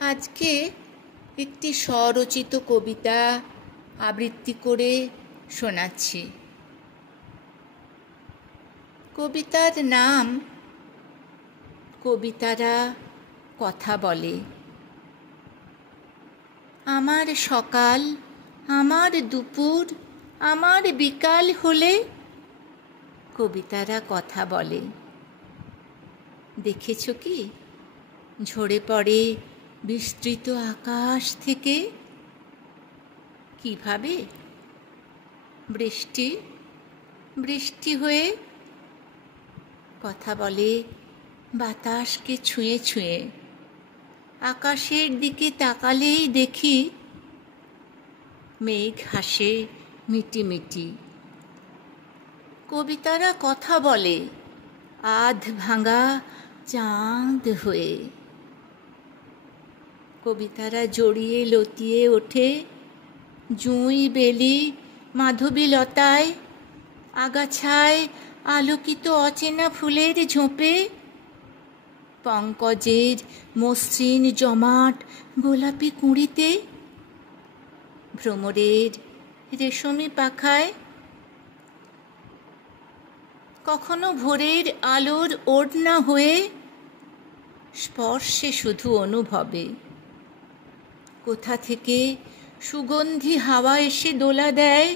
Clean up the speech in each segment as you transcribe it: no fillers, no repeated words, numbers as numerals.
আজকে একটি স্বরচিত কবিতা আবৃত্তি করে শোনাচ্ছি। কবিতার নাম কবিতারা কথা বলে। আমার সকাল, আমার দুপুর, আমার বিকাল হলে কবিতারা কথা বলে। দেখেছ কি ঝরে পড়ে বিস্তৃত আকাশ থেকে? কিভাবে বৃষ্টি বৃষ্টি হয়ে কথা বলে বাতাসকে ছুঁয়ে ছুঁয়ে। আকাশের দিকে তাকালেই দেখি মেঘ হাসে মিটি মিটি। কবিতারা কথা বলে আধ ভাঙা চাঁদ হয়ে। কবিতারা জড়িয়ে লতিয়ে ওঠে জুঁই বেলি মাধবীলতায়, আগাছায় আলোকিত অচেনা ফুলের ঝোপে, পঙ্কজের মসৃণ জমাট গোলাপি কুঁড়িতে, ভ্রমরের রেশমি পাখায়। কখনো ভোরের আলোর ওড়না হয়ে, স্পর্শে শুধু অনুভবে। কোথা থেকে সুগন্ধি হাওয়া এসে দোলা দেয়,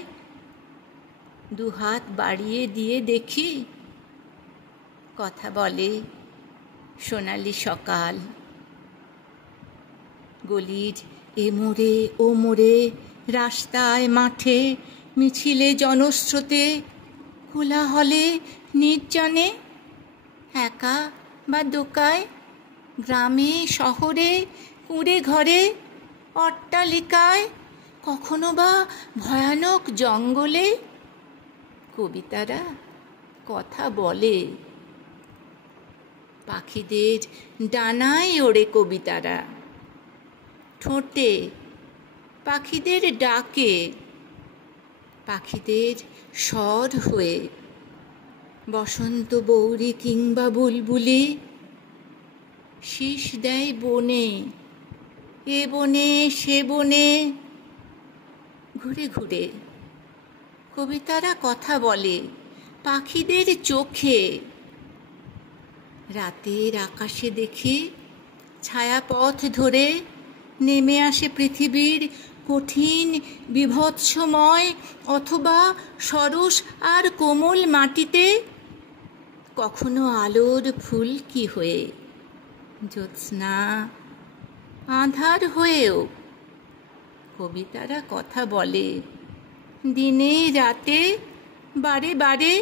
দুহাত বাড়িয়ে দিয়ে দেখি কথা বলে সোনালি সকাল। গলির এ মোড়ে ও মোড়ে, রাস্তায় মাঠে মিছিলে জনস্রোতে, কোলাহলে নির্জনে, একা বা দোকায়, গ্রামে শহরে, কুঁড়ে ঘরে, অট্টালিকায়, কখনো বা ভয়ানক জঙ্গলে কবিতারা কথা বলে। পাখিদের ডানায় ওড়ে কবিতারা, ঠোঁটে পাখিদের ডাকে, পাখিদের স্বর হয়ে। বসন্ত বৌরি কিংবা বুলবুলি শীষ দেয় বনে, এ বনে সে বনে। ঘুরে ঘুরে কবিতারা কথা বলে পাখিদের চোখে। রাতের আকাশে দেখি ছায়াপথ ধরে নেমে আসে পৃথিবীর কঠিন বিভৎসময় অথবা সরস আর কোমল মাটিতে। কখনো আলোর ফুলকি হয়ে, জ্যোৎস্না আঁধার হয়েও কবিতারা কথা বলে। দিনে রাতে বারে বারে